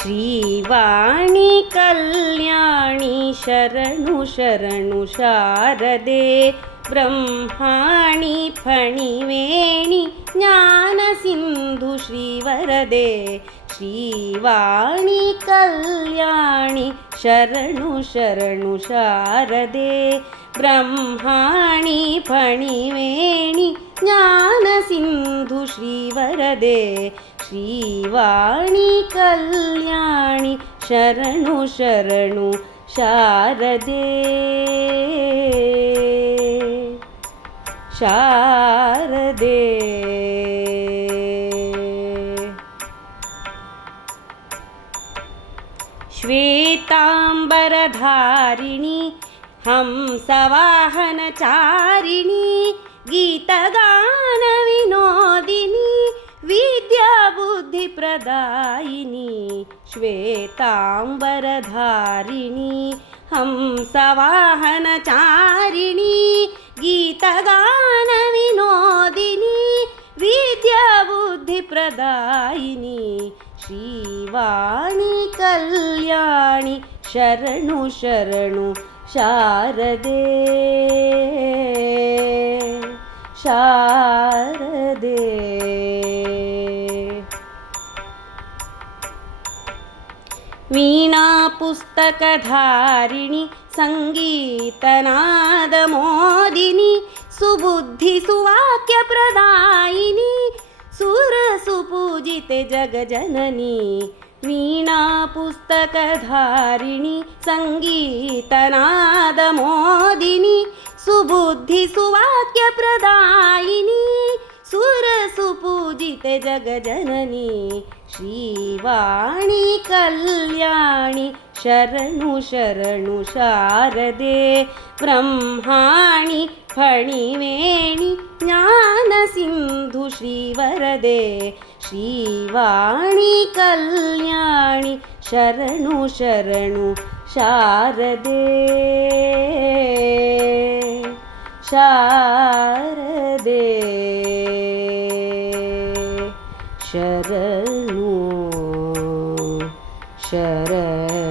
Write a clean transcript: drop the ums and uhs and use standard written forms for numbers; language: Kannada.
ಶ್ರೀವಾಣಿ ಕಲ್ಯಾಣಿ ಶರಣು ಶರಣು ಶಾರದೆ ಬ್ರಹ್ಮಾಣಿ ಫಣಿವೇಣಿ ಜ್ಞಾನ ಸಿಂಧು ಶ್ರೀವರದೆ ಶ್ರೀವಾಣಿ ಕಲ್ಯಾಣಿ ಶರಣು ಶರಣು ಶಾರದೆ ಬ್ರಹ್ಮಾಣಿ ಫಣಿವೇಣಿ ಜ್ಞಾನ ಸಿಂಧು ಶ್ರೀವರದೆ ಶ್ರೀವಾಣಿ ಕಲ್ಯಾಣಿ ಶರಣು ಶರಣು ಶಾರದೆ ಶಾರದೆ ಶ್ವೇತಾಂಬರಧಾರಿಣಿ ಹಂಸವಾಹನಚಾರಿಣಿ ಗೀತಗಾನ ವಿನೋದಿನಿ ವಿದ್ಯಾಬುದ್ಧಿಪ್ರದಾಯಿನಿ ಶ್ವೇತಾಂಬರಧಾರಿಣಿ ಹಂಸವಾಹನಚಾರಿಣಿ ಗೀತಗಾನ ವಿನೋದಿನಿ ವಿದ್ಯಾಬುದ್ಧಿಪ್ರದಾಯಿನಿ ಶ್ರೀವಾಣಿ ಕಲ್ಯಾಣಿ ಶರಣು ಶರಣು ಶಾರದೆ ಶಾರದೆ ವೀಣಾ ಪುಸ್ತಕಧಾರಿಣಿ ಸಂಗೀತನಾದ ಮೋದಿನಿ ಸುಬುದ್ಧಿ ಸುವಾಕ್ಯ ಪ್ರದಾಯಿನಿ ಸುರ ಸುಪೂಜಿತೆ ಜಗಜನನಿ ವೀಣಾ ಪುಸ್ತಕಧಾರಿಣಿ ಸಂಗೀತನಾದ ಮೋದಿನಿ ಸುಬುದ್ಧಿ ಸುವಾಕ್ಯ ಪ್ರದಾಯಿನಿ ಸುರ ಸುಪೂಜಿತೆ ಜಗಜನನಿ ಶ್ರೀವಾಣಿ ಕಲ್ಯಾಣಿ ಶರಣು ಶರಣು ಶಾರದೆ ಬ್ರಹ್ಮಾಣಿ ಫಣಿವೇಣಿ ಜ್ಞಾನ ಸಿಂಧು ಶ್ರೀವರದೆ ಶ್ರೀವಾಣಿ ಕಲ್ಯಾಣಿ ಶರಣು ಶರಣು ಶಾರದೆ ಶಾರದೆ ಶರಣು ಶರಣು